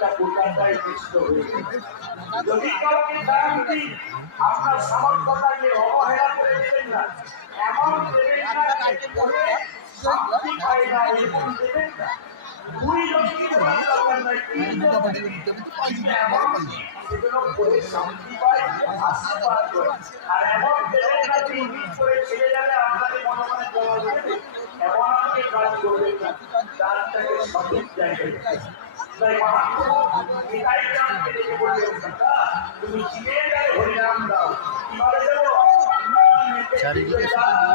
শান্তিটা গোটাটাই নষ্ট হয়ে যাবে। যদি কাউকে তারা যদি আপনার সামর্থ্যটাকে অবহেলা করে দেবেন না, এমন দেবেন না শান্তি পায় না, এমন দেবেন না। দুই লোককে বলার দরকার নাই, সেগুলো করে শান্তি পায়, আশীর্বাদ করে। আর এমন দেবেন না যে ইঙ্গিত করে ছেড়ে যাবে, আপনাকে মনে মনে জবাব দেবে, এমন আপনি কাজ করবেন না, তারটাকে সঠিক জায়গায়। তাই মহাপ্রভু নিতাই রামকে ডেকে বললেন, তুমি চিনের গায়ে হরিনাম দাও। কিভাবে দেবো? চারিদিকে খাওয়ানো